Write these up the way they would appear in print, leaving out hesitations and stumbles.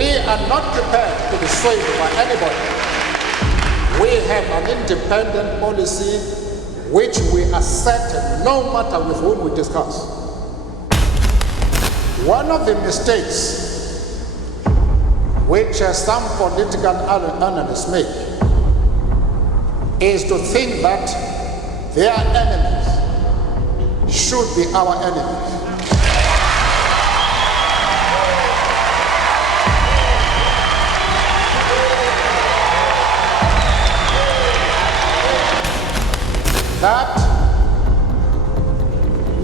We are not prepared to be swayed by anybody. We have an independent policy which we assert no matter with whom we discuss. One of the mistakes which some political analysts make is to think that their enemies should be our enemies. That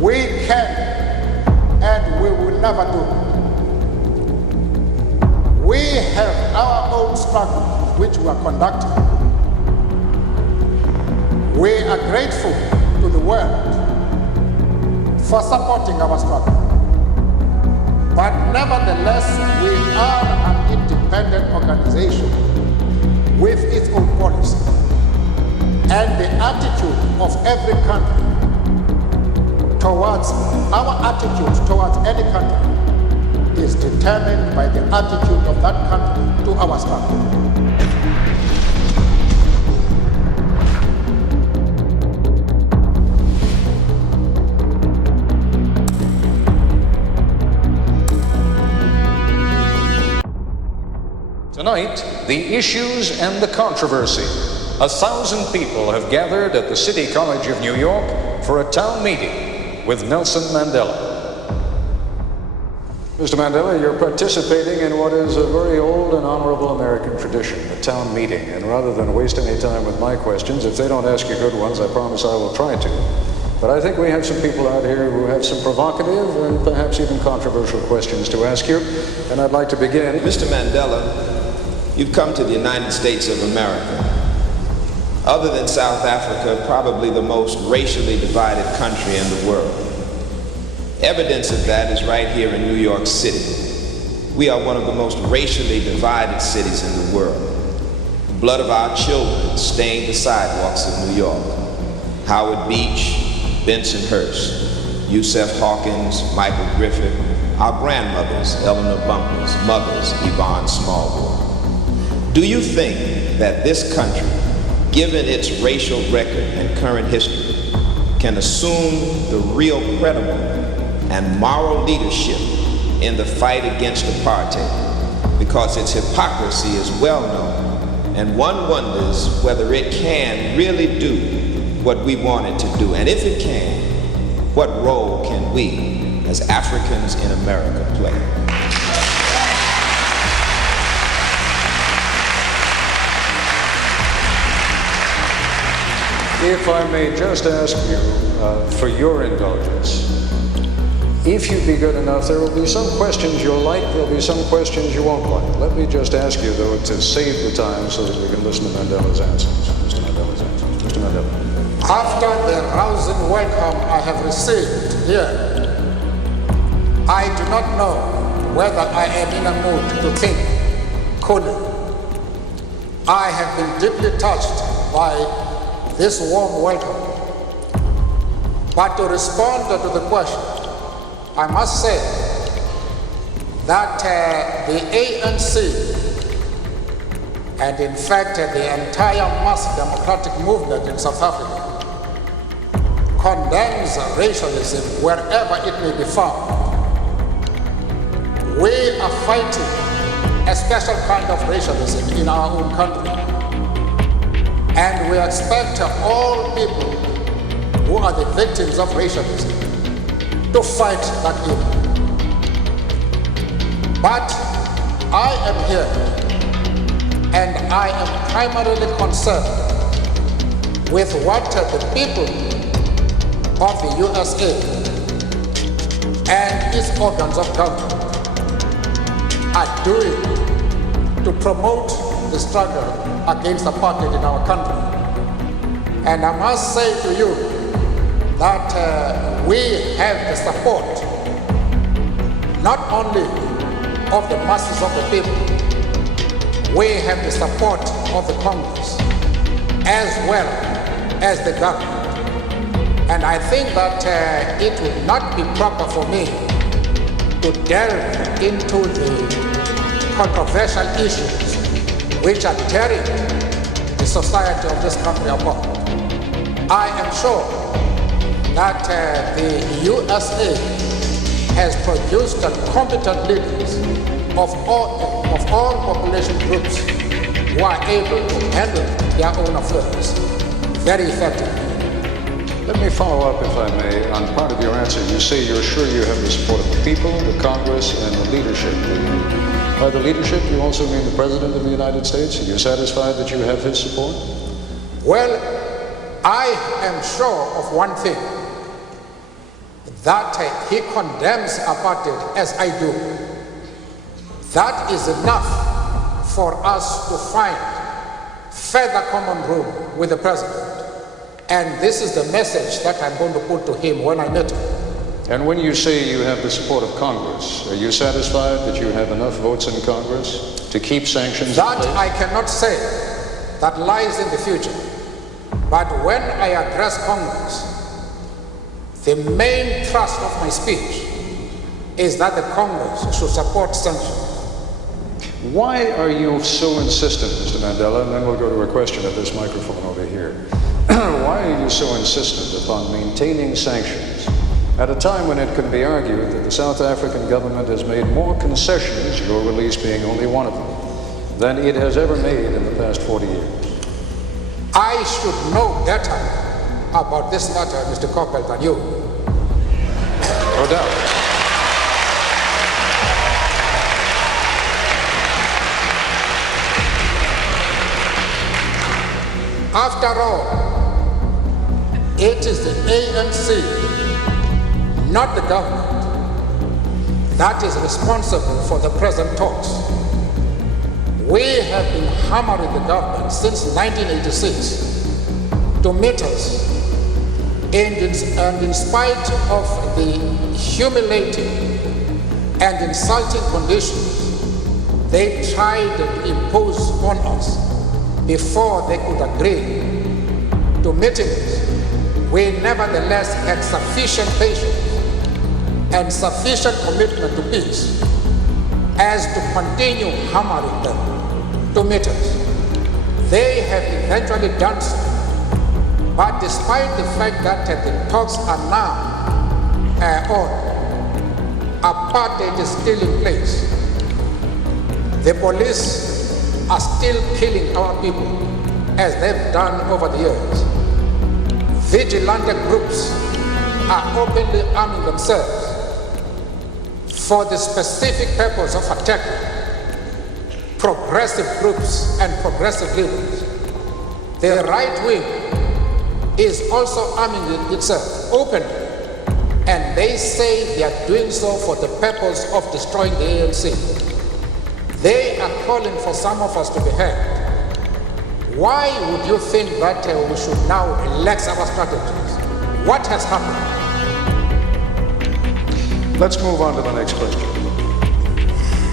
we can and we will never do. We have our own struggle which we are conducting. We are grateful to the world for supporting our struggle. But nevertheless, we are an independent organization with its own policy. And the attitude of every country towards our attitude towards any country is determined by the attitude of that country to our struggle. Tonight, the issues and the controversy. 1,000 people have gathered at the City College of New York for a town meeting with Nelson Mandela. Mr. Mandela, you're participating in what is a very old and honorable American tradition, a town meeting. And rather than waste any time with my questions, if they don't ask you good ones, I promise I will try to. But I think we have some people out here who have some provocative and perhaps even controversial questions to ask you. And I'd like to begin. Mr. Mandela, you've come to the United States of America. Other than South Africa, probably the most racially divided country in the world. Evidence of that is right here in New York City. We are one of the most racially divided cities in the world. The blood of our children stained the sidewalks of New York. Howard Beach, Benson Hurst, Yusef Hawkins, Michael Griffith, our grandmothers, Eleanor Bumpurs, mothers, Yvonne Smallwood. Do you think that this country, given its racial record and current history, can assume the real credible and moral leadership in the fight against apartheid? Because its hypocrisy is well known, and one wonders whether it can really do what we want it to do. And if it can, what role can we, as Africans in America, play? If I may just ask you for your indulgence, if you'd be good enough, there will be some questions you'll like, there'll be some questions you won't like. Let me just ask you, though, to save the time so that we can listen to Mandela's answers. Mr. Mandela's answers. Mr. Mandela. After the rousing welcome I have received here, I do not know whether I am in a mood to think coolly. I have been deeply touched by this warm welcome. But to respond to the question, I must say that the ANC, and in fact the entire mass democratic movement in South Africa, condemns racialism wherever it may be found. We are fighting a special kind of racialism in our own country. And we expect all people who are the victims of racialism to fight that evil. But I am here and I am primarily concerned with what the people of the USA and its organs of government are doing to promote the struggle against apartheid in our country. And I must say to you that we have the support not only of the masses of the people, we have the support of the Congress as well as the government. And I think that it would not be proper for me to delve into the controversial issues which are tearing the society of this country apart. I am sure that the USA has produced competent leaders of all population groups who are able to handle their own affairs very effectively. Let me follow up, if I may, on part of your answer. You say you're sure you have the support of the people, the Congress, and the leadership. By the leadership, you also mean the President of the United States? Are you satisfied that you have his support? Well, I am sure of one thing, that he condemns apartheid as I do. That is enough for us to find further common room with the President. And this is the message that I'm going to put to him when I meet him. And when you say you have the support of Congress, are you satisfied that you have enough votes in Congress to keep sanctions in place? That I cannot say. That lies in the future. But when I address Congress, the main thrust of my speech is that the Congress should support sanctions. Why are you so insistent, Mr. Mandela, and then we'll go to a question at this microphone over here. Why are you so insistent upon maintaining sanctions at a time when it can be argued that the South African government has made more concessions, your release being only one of them, than it has ever made in the past 40 years? I should know better about this matter, Mr. Koppel, than you. No doubt. After all, it is the ANC, not the government, that is responsible for the present talks. We have been hammering the government since 1986 to meet us, and in spite of the humiliating and insulting conditions they tried to impose on us before they could agree to meetings, we nevertheless had sufficient patience and sufficient commitment to peace as to continue hammering them to meet us. They have eventually done so, but despite the fact that the talks are now on, apartheid is still in place. The police are still killing our people as they've done over the years. Vigilante groups are openly arming themselves for the specific purpose of attacking progressive groups and progressive leaders. The right wing is also arming itself openly, and they say they are doing so for the purpose of destroying the ANC. They are calling for some of us to be heard. Why would you think that we should now relax our strategies? What has happened? Let's move on to the next question.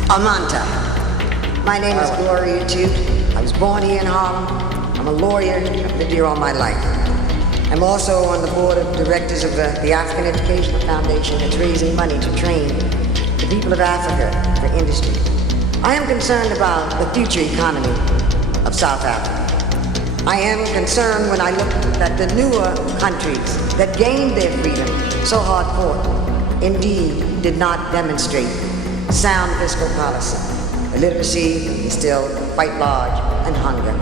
Amanta. My name is Gloria Tute. I was born here in Harlem. I'm a lawyer. I've lived here all my life. I'm also on the board of directors of the African Educational Foundation that's raising money to train the people of Africa for industry. I am concerned about the future economy of South Africa. I am concerned when I look at the newer countries that gained their freedom so hard fought, indeed did not demonstrate sound fiscal policy. Illiteracy is still quite large, and hunger.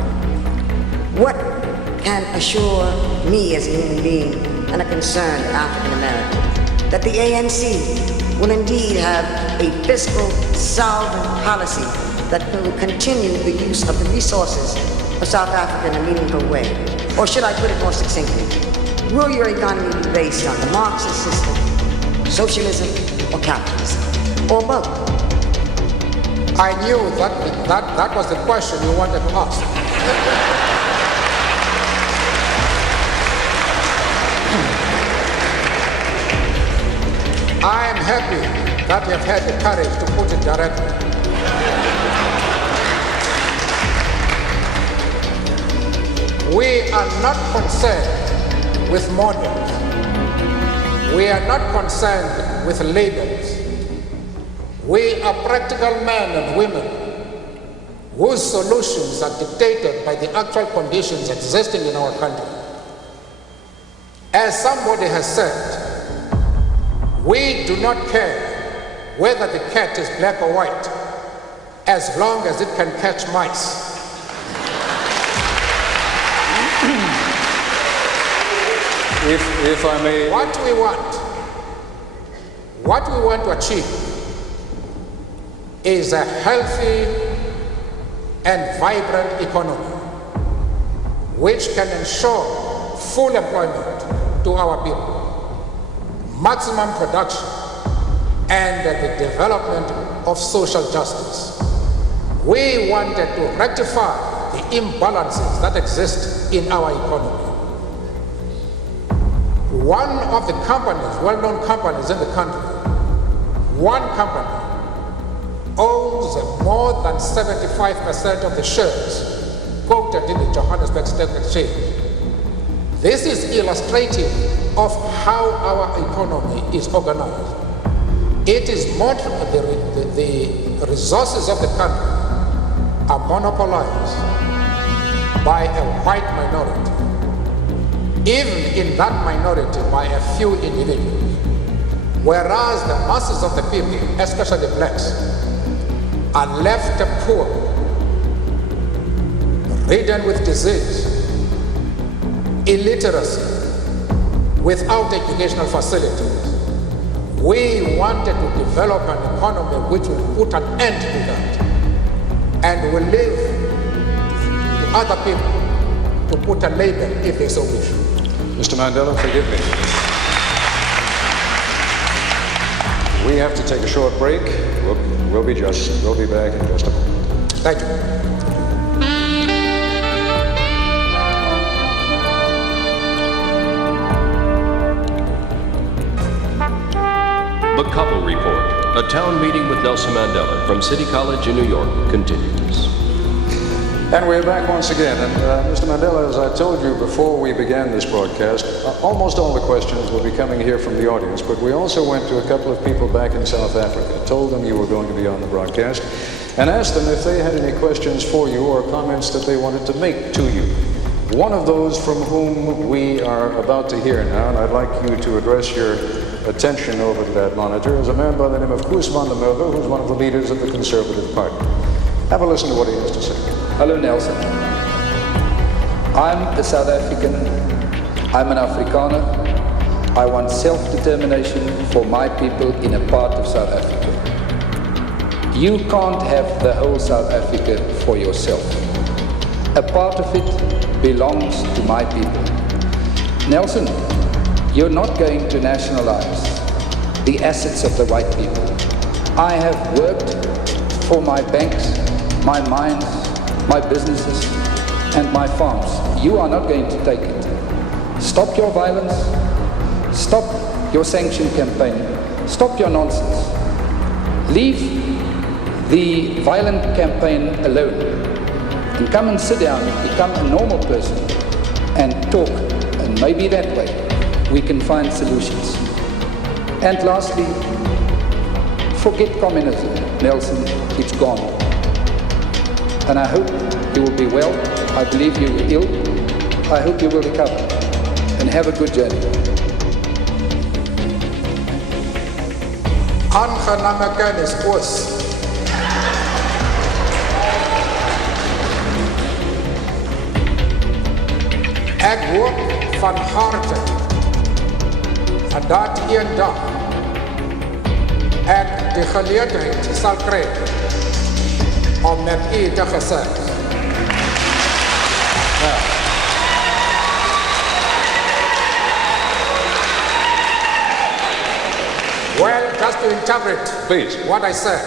What can assure me as a human being and a concerned African American that the ANC will indeed have a fiscal sovereign policy that will continue the use of the resources of South Africa in a meaningful way? Or should I put it more succinctly, will your economy be based on the Marxist system, socialism, or capitalism, or both? I knew that was the question you wanted to ask. I am happy that you have had the courage to put it directly. We are not concerned with models. We are not concerned with labels. We are practical men and women whose solutions are dictated by the actual conditions existing in our country. As somebody has said, we do not care whether the cat is black or white, as long as it can catch mice. If I may... What we want to achieve is a healthy and vibrant economy which can ensure full employment to our people, maximum production, and the development of social justice. We wanted to rectify the imbalances that exist in our economy. One of the companies, well-known companies in the country, one company owns more than 75% of the shares quoted in the Johannesburg Stock Exchange. This is illustrative of how our economy is organized. It is more, the resources of the country are monopolized by a white minority, even in that minority by a few individuals, whereas the masses of the people, especially blacks, are left poor, ridden with disease, illiteracy, without educational facilities. We wanted to develop an economy which will put an end to that and will leave to other people to put a label if they so wish. Mr. Mandela, forgive me. We have to take a short break. We'll be back in just a moment. Thank you. The Koppel Report, a town meeting with Nelson Mandela from City College in New York, continues. And we're back once again. And Mr. Mandela, as I told you before we began this broadcast, almost all the questions will be coming here from the audience, but we also went to a couple of people back in South Africa, told them you were going to be on the broadcast, and asked them if they had any questions for you or comments that they wanted to make to you. One of those from whom we are about to hear now, and I'd like you to address your attention over to that monitor, is a man by the name of Koos van der Merwe, who's one of the leaders of the Conservative Party. Have a listen to what he has to say. Hello, Nelson. I'm a South African. I'm an Afrikaner. I want self-determination for my people in a part of South Africa. You can't have the whole South Africa for yourself. A part of it belongs to my people. Nelson, you're not going to nationalize the assets of the white people. I have worked for my banks, my mines, my businesses, and my farms. You are not going to take it. Stop your violence. Stop your sanction campaign. Stop your nonsense. Leave the violent campaign alone and come and sit down, become a normal person and talk, and maybe that way we can find solutions. And lastly, forget communism, Nelson, it's gone. And I hope you will be well. I believe you were ill. I hope you will recover. And have a good journey. Aangename kennis, Koos. Ek hoop van harte dat een dag ek die gelegenheid sal kry om met u te gesels. Well, just to interpret Please. what I said,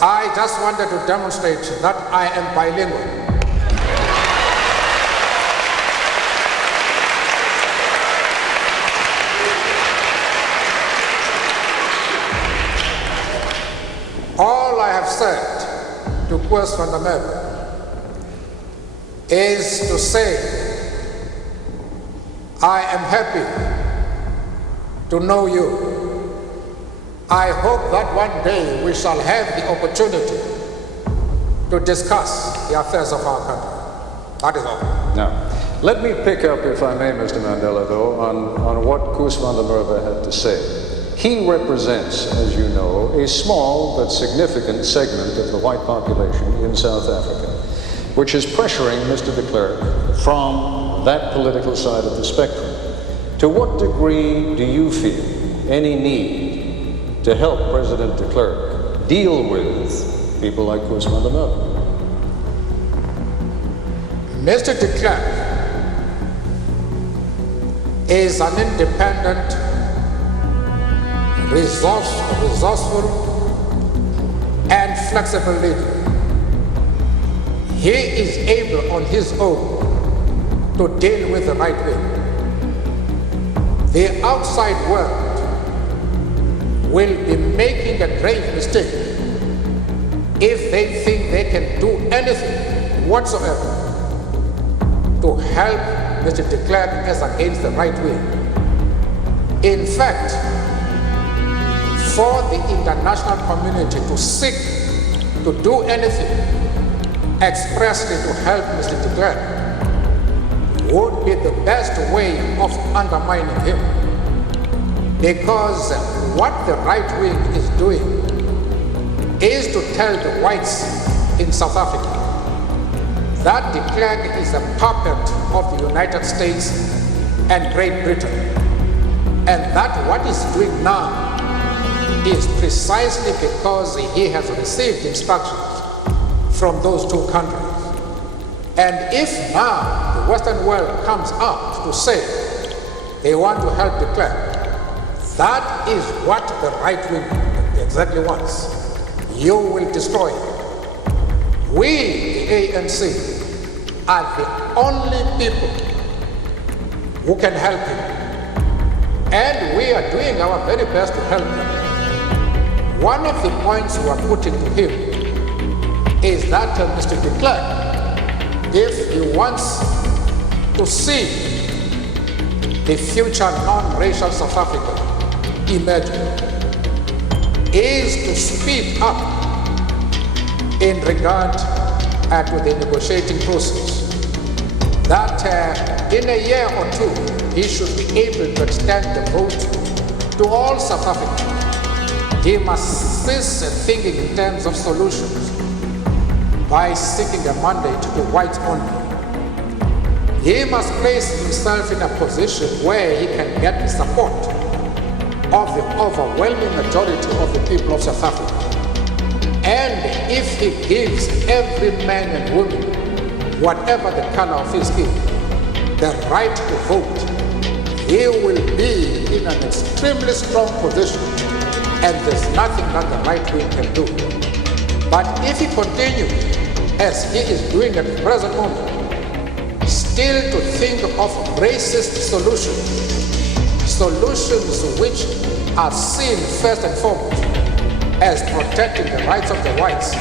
I just wanted to demonstrate that I am bilingual. All I have said to Koos van der Merwe is to say I am happy to know you. I hope that one day we shall have the opportunity to discuss the affairs of our country. That is all. Now, let me pick up, if I may, Mr. Mandela, though, on what Koos van der Merwe had to say. He represents, as you know, a small but significant segment of the white population in South Africa, which is pressuring Mr. de Klerk from that political side of the spectrum. To what degree do you feel any need to help President de Klerk deal with people like Koos van der Merwe? Mr. de Klerk is an independent, resourceful, and flexible leader. He is able on his own to deal with the right wing. The outside world will be making a grave mistake if they think they can do anything whatsoever to help Mr. de Klerk as against the right wing. In fact, for the international community to seek to do anything expressly to help Mr. de Klerk would be the best way of undermining him. Because what the right wing is doing is to tell the whites in South Africa that de Klerk is a puppet of the United States and Great Britain, and that what he's doing now is precisely because he has received instructions from those two countries. And if now the Western world comes out to say they want to help de Klerk, that is what the right wing exactly wants. You will destroy it. We, the ANC, are the only people who can help him. And we are doing our very best to help him. One of the points we are putting to him is that Mr. de Klerk, if he wants to see the future non-racial South Africa emerging, is to speed up in regard to the negotiating process. That in a year or two, he should be able to extend the vote to all South Africans. He must cease thinking in terms of solutions by seeking a mandate to whites only. He must place himself in a position where he can get the support of the overwhelming majority of the people of South Africa. And if he gives every man and woman, whatever the color of his skin, the right to vote, he will be in an extremely strong position, and there's nothing that the right wing can do. But if he continues, as he is doing at the present moment, still to think of racist solutions which are seen first and foremost as protecting the rights of the whites,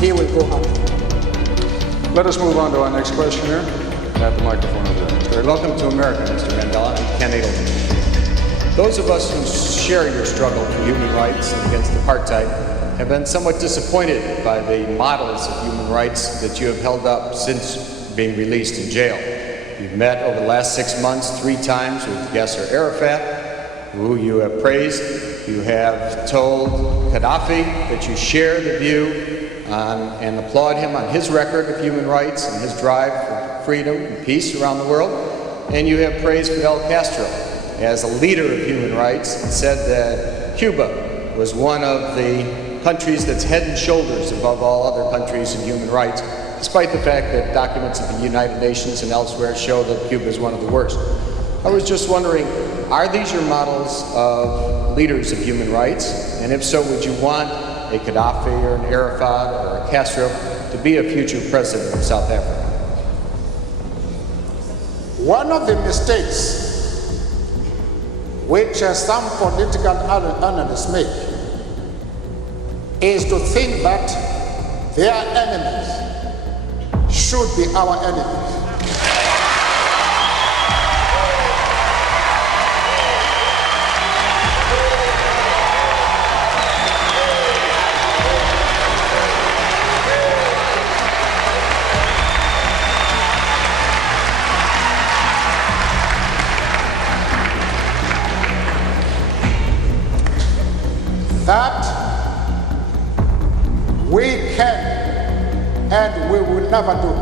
he will go under. Let us move on to our next questioner at the microphone over there. Welcome to America, Mr. Mandela. I'm Ken Edelman. Those of us who share your struggle for human rights and against apartheid have been somewhat disappointed by the models of human rights that you have held up since being released in jail. You've met over the last 6 months 3 times with Yasser Arafat, who you have praised. You have told Gaddafi that you share the view and applaud him on his record of human rights and his drive for freedom and peace around the world. And you have praised Fidel Castro as a leader of human rights and said that Cuba was one of the countries that's head and shoulders above all other countries in human rights, despite the fact that documents of the United Nations and elsewhere show that Cuba is one of the worst. I was just wondering, are these your models of leaders of human rights? And if so, would you want a Gaddafi or an Arafat or a Castro to be a future president of South Africa? One of the mistakes which some political analysts make is to think that their enemies should be our enemies. we can and we will never do.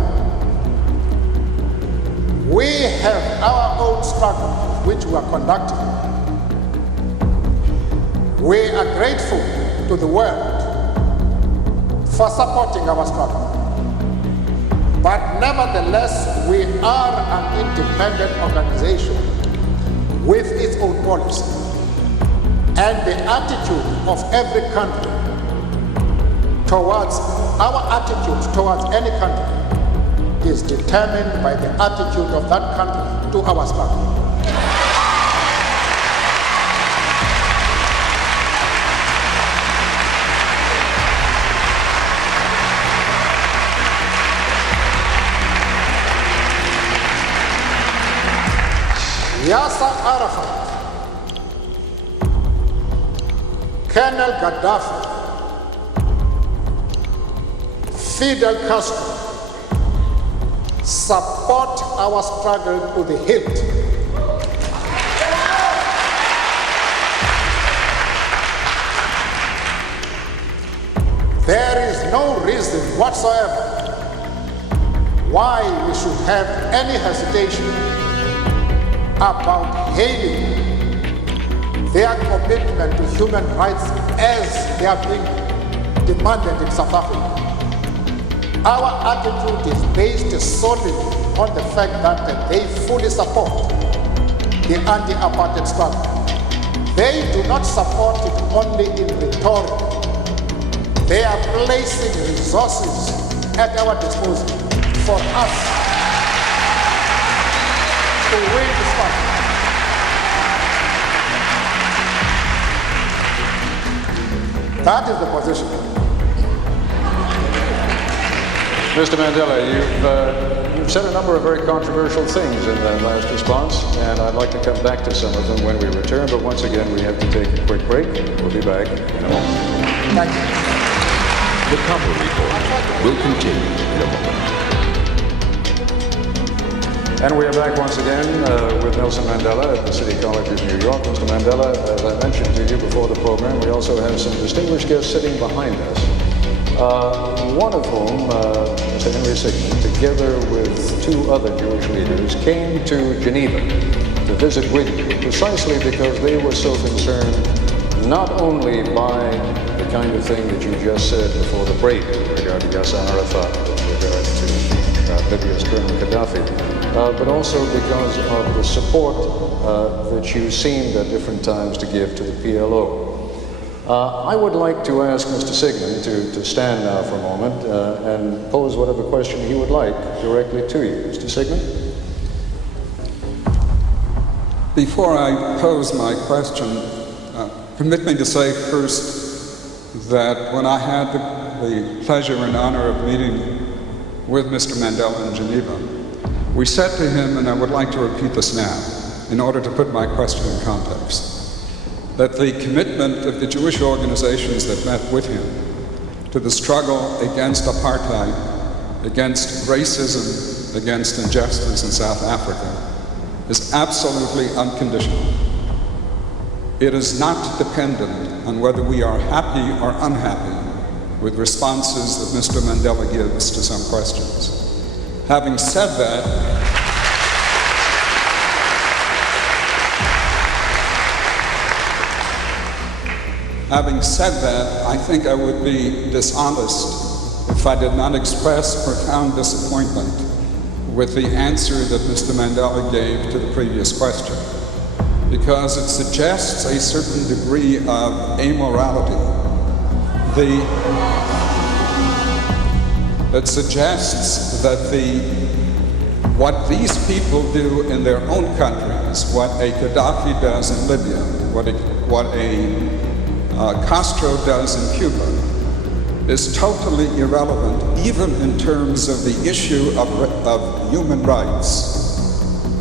We have our own struggle which we are conducting. We are grateful to the world for supporting our struggle. But nevertheless, we are an independent organization with its own policy. And the attitude of every country towards, our attitude towards any country is determined by the attitude of that country to our struggle. Yasser Arafat, Colonel Gaddafi, Fidel Castro support our struggle to the hilt. There is no reason whatsoever why we should have any hesitation about hailing their commitment to human rights as they are being demanded in South Africa. Our attitude is based solely on the fact that they fully support the anti-apartheid struggle. They do not support it only in rhetoric. They are placing resources at our disposal for us to win the struggle. That is the position. Mr. Mandela, you've said a number of very controversial things in that last response, and I'd like to come back to some of them when we return, but once again, we have to take a quick break. We'll be back in a moment. Thank you. The Koppel Report will continue in a moment. And we are back once again with Nelson Mandela at the City College of New York. Mr. Mandela, as I mentioned to you before the program, we also have some distinguished guests sitting behind us. One of whom, Mr. Henry Sigmund, together with two other Jewish leaders, came to Geneva to visit with you, precisely because they were so concerned not only by the kind of thing that you just said before the break with regard to Yasser Arafat, with regard to Libya's Colonel Gaddafi, but also because of the support that you seemed at different times to give to the PLO. I would like to ask Mr. Sigmund to stand now for a moment and pose whatever question he would like directly to you. Mr. Sigmund? Before I pose my question, permit me to say first that when I had the pleasure and honor of meeting with Mr. Mandela in Geneva, we said to him, and I would like to repeat this now, in order to put my question in context, that the commitment of the Jewish organizations that met with him to the struggle against apartheid, against racism, against injustice in South Africa is absolutely unconditional. It is not dependent on whether we are happy or unhappy with responses that Mr. Mandela gives to some questions. Having said that, I think I would be dishonest if I did not express profound disappointment with the answer that Mr. Mandela gave to the previous question, because it suggests a certain degree of amorality. It suggests that what these people do in their own countries, what a Gaddafi does in Libya, what a Castro does in Cuba, is totally irrelevant, even in terms of the issue of human rights,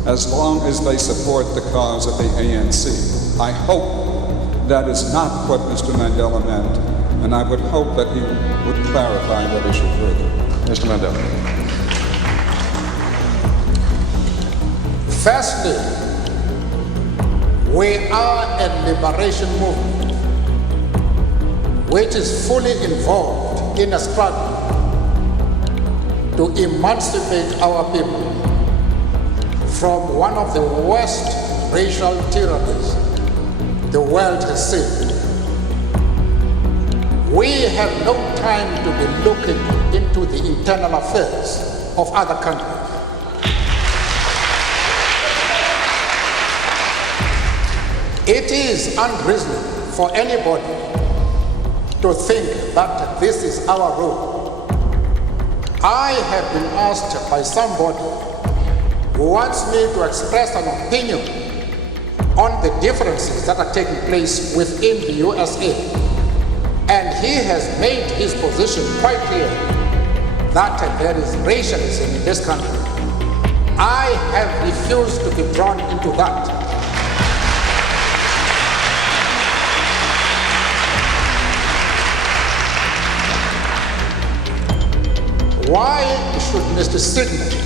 as long as they support the cause of the ANC. I hope that is not what Mr. Mandela meant, and I would hope that he would clarify that issue further. Mr. Mandela. Firstly, we are a liberation movement which is fully involved in a struggle to emancipate our people from one of the worst racial tyrannies the world has seen. We have no time to be looking into the internal affairs of other countries. It is unreasonable for anybody to think that this is our role. I have been asked by somebody who wants me to express an opinion on the differences that are taking place within the USA. And he has made his position quite clear that there is racialism in this country. I have refused to be drawn into that. Why should Mr. Sidney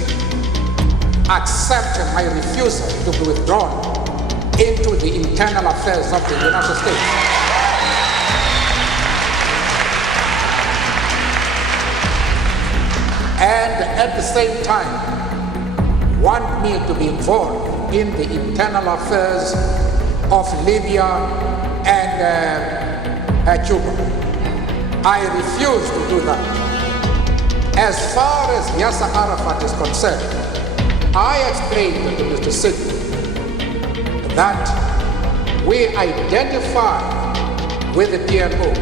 accept my refusal to be withdrawn into the internal affairs of the United States? And at the same time, want me to be involved in the internal affairs of Libya and Cuba. I refuse to do that. As far as Yasser Arafat is concerned, I explained to Mr. Sidney that we identify with the PMO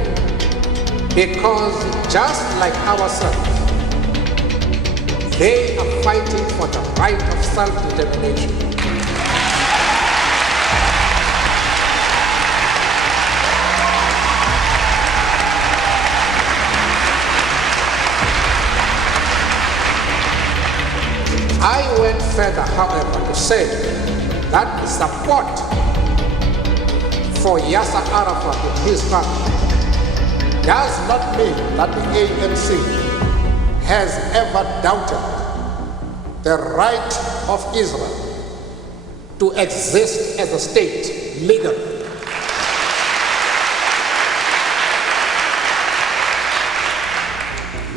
because just like ourselves, they are fighting for the right of self-determination. I went further, however, to say that the support for Yasser Arafat and his family does not mean that the ANC has ever doubted the right of Israel to exist as a state legally.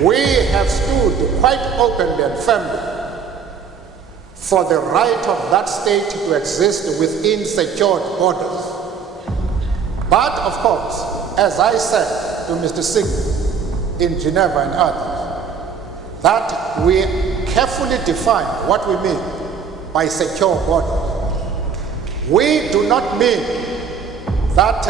We have stood quite openly and firmly for the right of that state to exist within secured borders. But of course, as I said to Mr. Sigmund in Geneva and others, that we carefully define what we mean by secure borders. We do not mean that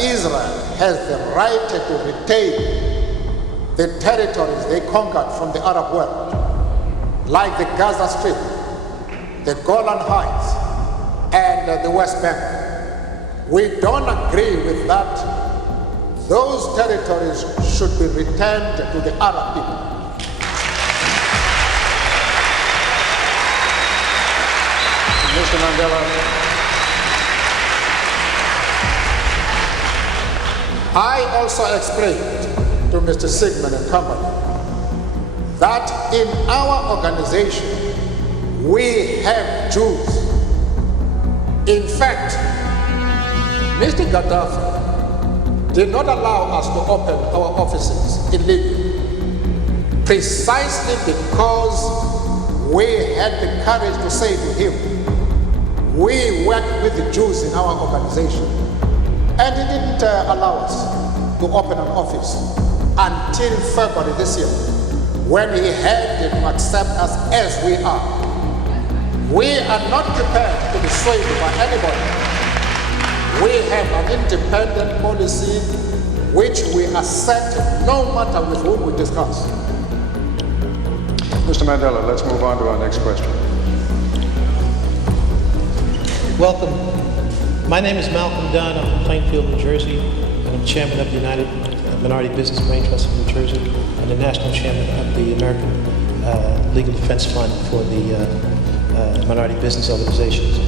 Israel has the right to retain the territories they conquered from the Arab world, like the Gaza Strip, the Golan Heights, and the West Bank. We don't agree with that. Those territories should be returned to the Arab people. Mr. Mandela. I also explained to Mr. Sigmund and company that in our organization we have Jews. In fact, Mr. Gaddafi did not allow us to open our offices in Libya precisely because we had the courage to say to him, we work with the Jews in our organization. And he didn't allow us to open an office until February this year, when he had to accept us as we are. We are not prepared to be swayed by anybody. We have an independent policy which we accept no matter with whom we discuss. Mr. Mandela, let's move on to our next question. Welcome. My name is Malcolm Dunn. I'm from Plainfield, New Jersey, and I'm chairman of the United Minority Business Brain Trust of New Jersey and the national chairman of the American Legal Defense Fund for the minority business organizations.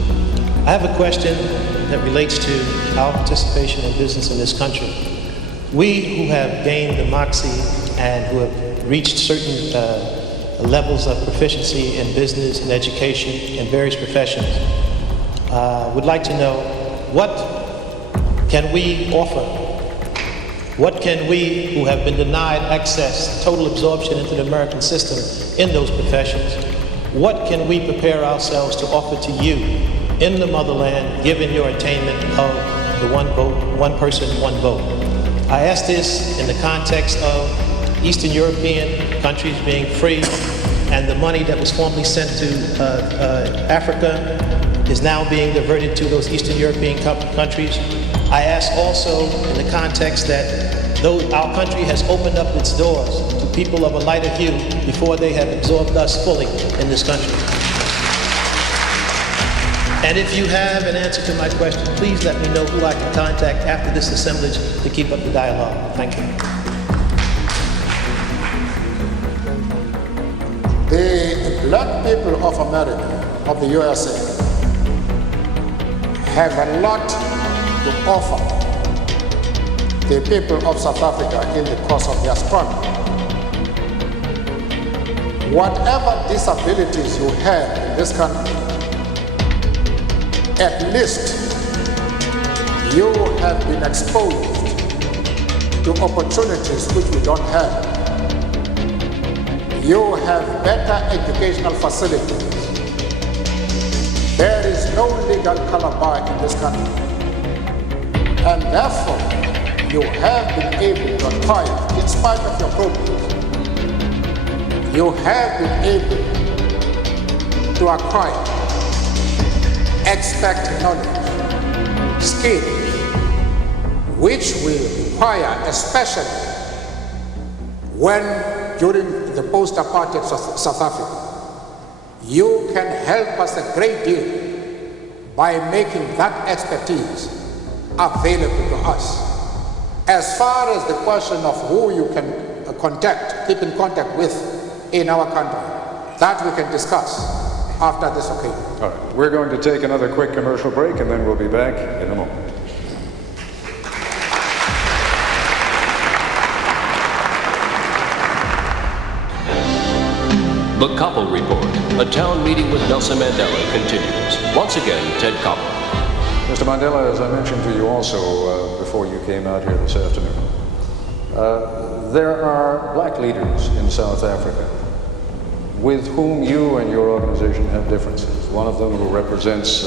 I have a question that relates to our participation in business in this country. We who have gained the moxie and who have reached certain levels of proficiency in business and education in various professions would like to know, what can we offer What can we, who have been denied access, total absorption into the American system in those professions, what can we prepare ourselves to offer to you in the motherland, given your attainment of the one vote, one person, one vote? I ask this in the context of Eastern European countries being free, and the money that was formerly sent to Africa is now being diverted to those Eastern European countries. I ask also in the context that though our country has opened up its doors to people of a lighter hue before they have absorbed us fully in this country. And if you have an answer to my question, please let me know who I can contact after this assemblage to keep up the dialogue. Thank you. The black people of America, of the USA, have a lot to offer the people of South Africa in the course of their struggle. Whatever disabilities you have in this country, at least you have been exposed to opportunities which we don't have. You have better educational facilities. There is no legal color bar in this country. And therefore, you have been able to acquire, in spite of your problems, you have been able to acquire expert knowledge, skills, which will require, especially when during the post-apartheid South Africa, you can help us a great deal by making that expertise available to us. As far as the question of who you can keep in contact with in our country, that we can discuss after this occasion. All right, we're going to take another quick commercial break and then we'll be back in a moment. The Koppel Report, a town meeting with Nelson Mandela continues. Once again, Ted Koppel. Mr. Mandela, as I mentioned to you also before you came out here this afternoon, there are black leaders in South Africa with whom you and your organization have differences. One of them who represents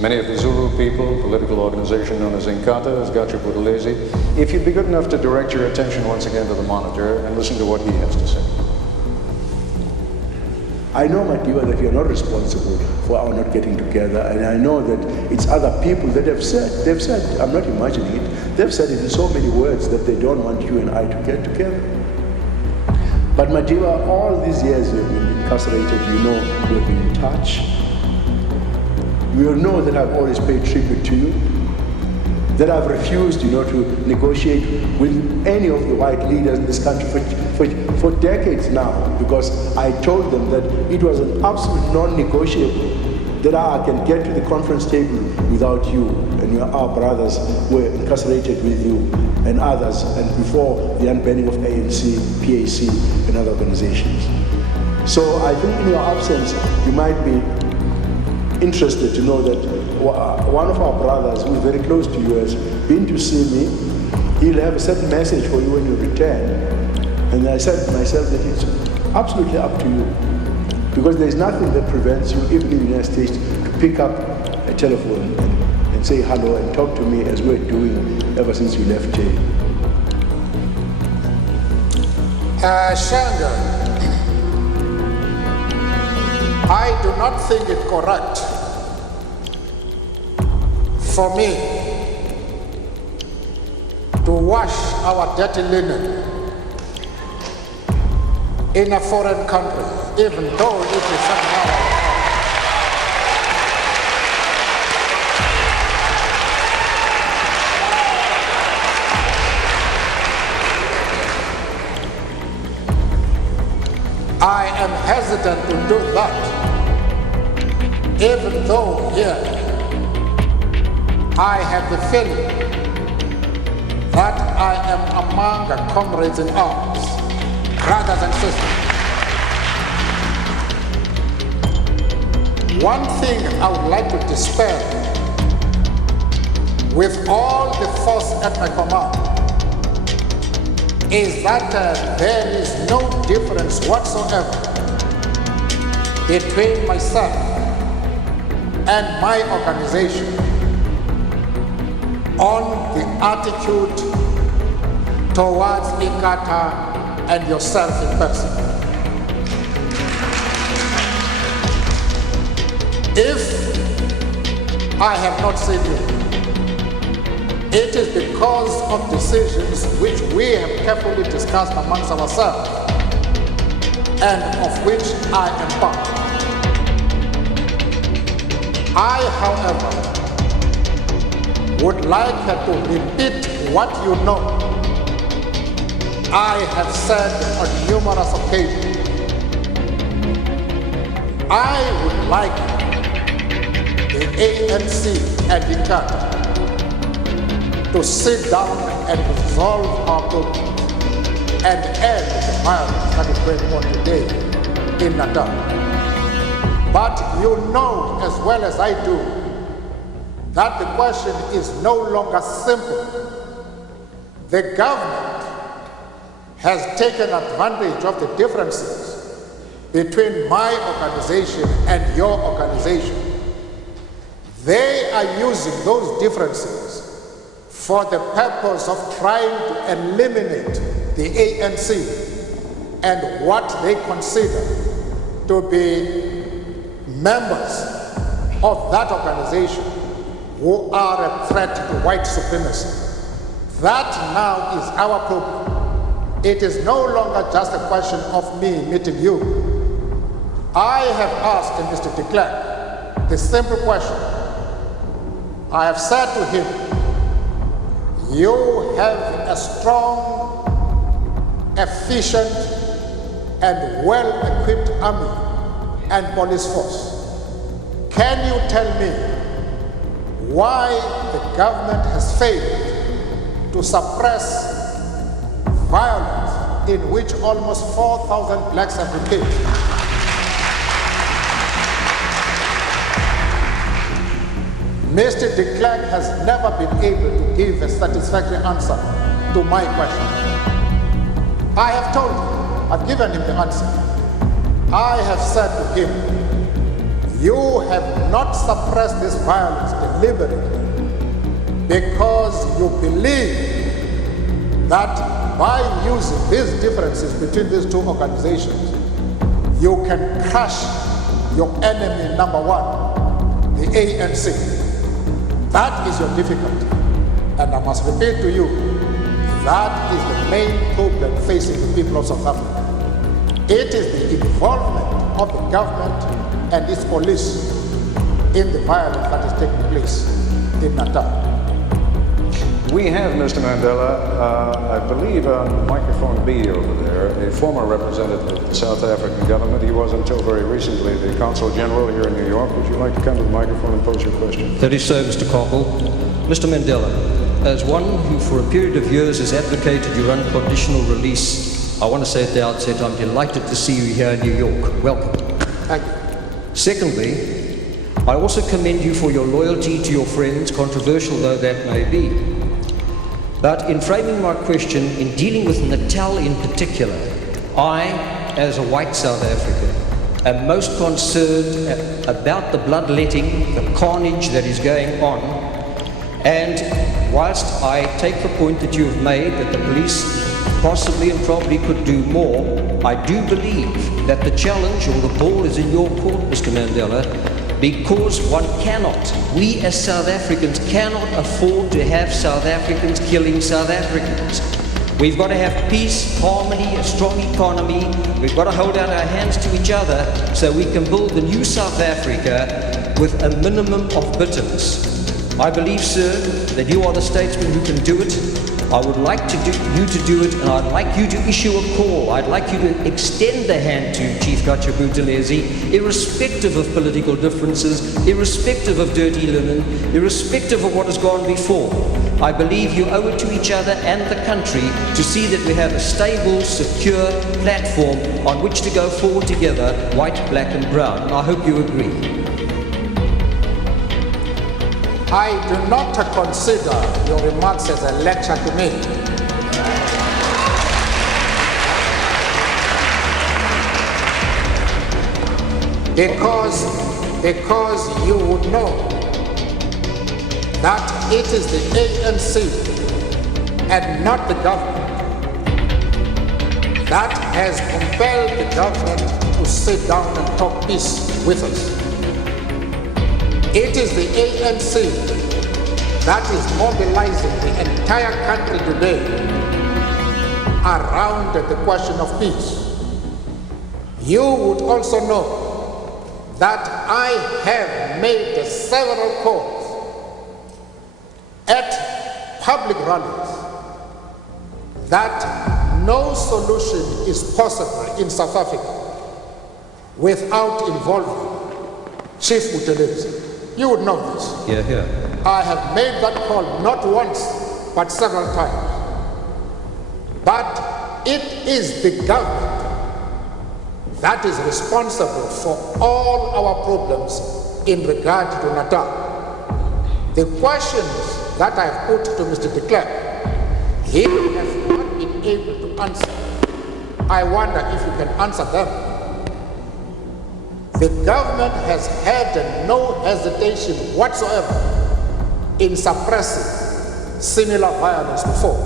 many of the Zulu people, a political organization known as Inkatha, is Gatsha Buthelezi. If you'd be good enough to direct your attention once again to the monitor and listen to what he has to say. I know, Madiba, that you're not responsible for our not getting together, and I know that it's other people that have said, I'm not imagining it, they've said it in so many words that they don't want you and I to get together. But Madiba, all these years you've been incarcerated, you know we've been in touch. You know that I've always paid tribute to you, that I've refused, to negotiate with any of the white leaders in this country for decades now, because I told them that it was an absolute non-negotiable that I can get to the conference table without you and our brothers were incarcerated with you and others, and before the unbanning of ANC, PAC, and other organizations. So I think in your absence, you might be interested to know that one of our brothers, who is very close to you, has been to see me. He'll have a certain message for you when you return. And I said to myself that it's absolutely up to you, because there's nothing that prevents you, even in the United States, to pick up a telephone and say hello and talk to me as we're doing ever since you left jail. Shanga, I do not think it correct for me to wash our dirty linen in a foreign country, even though it is somehow I am hesitant to do that, even though here I have the feeling that I am among the comrades in arms, brothers and sisters. One thing I would like to dispel with all the force at my command is that there is no difference whatsoever between myself and my organization on the attitude towards Inkatha and yourself in person. If I have not seen you, it is because of decisions which we have carefully discussed amongst ourselves and of which I am part. I, however, would like to repeat what you know I have said on numerous occasions. I would like the ANC and the Inkatha to sit down and resolve our problems and end the violence that is going on today in Natal. But you know as well as I do that the question is no longer simple. The government has taken advantage of the differences between my organization and your organization. They are using those differences for the purpose of trying to eliminate the ANC and what they consider to be members of that organization who are a threat to white supremacy. That now is our problem. It is no longer just a question of me meeting you. I have asked Mr. de Klerk the simple question. I have said to him, you have a strong, efficient, and well-equipped army and police force. Can you tell me why the government has failed to suppress violence in which almost 4,000 blacks have been killed? Mr. de Klerk has never been able to give a satisfactory answer to my question. I have told him, I've given him the answer. I have said to him, you have not suppressed this violence deliberately because you believe that by using these differences between these two organizations, you can crush your enemy number one, the ANC. That is your difficulty. And I must repeat to you, that is the main problem facing the people of South Africa. It is the involvement of the government and its police in the violence that is taking place in Natal. We have, Mr. Mandela, I believe on microphone B over there, a former representative of the South African government. He was until very recently the Consul General here in New York. Would you like to come to the microphone and pose your question? That is so, Mr. Koppel. Mr. Mandela, as one who for a period of years has advocated your unconditional release, I want to say at the outset I'm delighted to see you here in New York. Welcome. Thank you. Secondly, I also commend you for your loyalty to your friends, controversial though that may be. But in framing my question, in dealing with Natal in particular, I, as a white South African, am most concerned about the bloodletting, the carnage that is going on. And whilst I take the point that you have made that the police possibly and probably could do more, I do believe that the challenge or the ball is in your court, Mr. Mandela, because one cannot, we as South Africans cannot afford to have South Africans killing South Africans. We've got to have peace, harmony, a strong economy. We've got to hold out our hands to each other so we can build the new South Africa with a minimum of bitterness. I believe, sir, that you are the statesman who can do it. I would like you to do it, and I'd like you to issue a call. I'd like you to extend the hand to Chief Gatsha Buthelezi, irrespective of political differences, irrespective of dirty linen, irrespective of what has gone before. I believe you owe it to each other and the country to see that we have a stable, secure platform on which to go forward together, white, black and brown. And I hope you agree. I do not consider your remarks as a lecture to me. Because you would know that it is the ANC and not the government that has compelled the government to sit down and talk peace with us. It is the ANC that is mobilizing the entire country today around the question of peace. You would also know that I have made several calls at public rallies that no solution is possible in South Africa without involving Chief Buthelezi. You would know this. Yeah. I have made that call not once, but several times. But it is the government that is responsible for all our problems in regard to Natal. The questions that I have put to Mr. de Klerk, he has not been able to answer. I wonder if you can answer them. The government has had no hesitation whatsoever in suppressing similar violence before.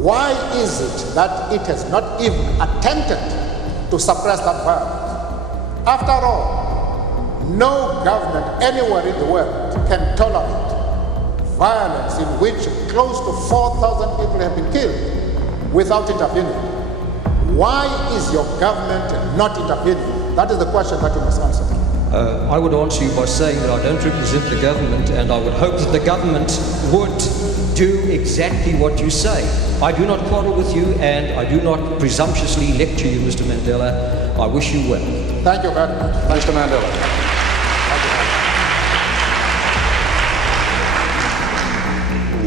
Why is it that it has not even attempted to suppress that violence? After all, no government anywhere in the world can tolerate violence in which close to 4,000 people have been killed without intervening. Why is your government not intervening? That is the question that you must answer. I would answer you by saying that I don't represent the government, and I would hope that the government would do exactly what you say. I do not quarrel with you, and I do not presumptuously lecture you, Mr. Mandela. I wish you well. Thank you very much. Mr. Mandela.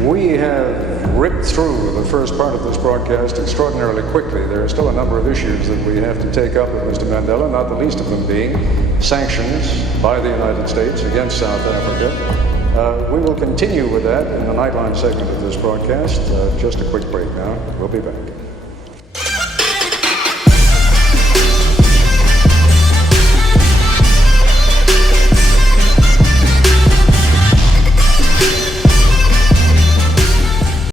We have ripped through the first part of this broadcast extraordinarily quickly. There are still a number of issues that we have to take up with Mr. Mandela, not the least of them being sanctions by the United States against South Africa. We will continue with that in the Nightline segment of this broadcast. Just a quick break now. We'll be back.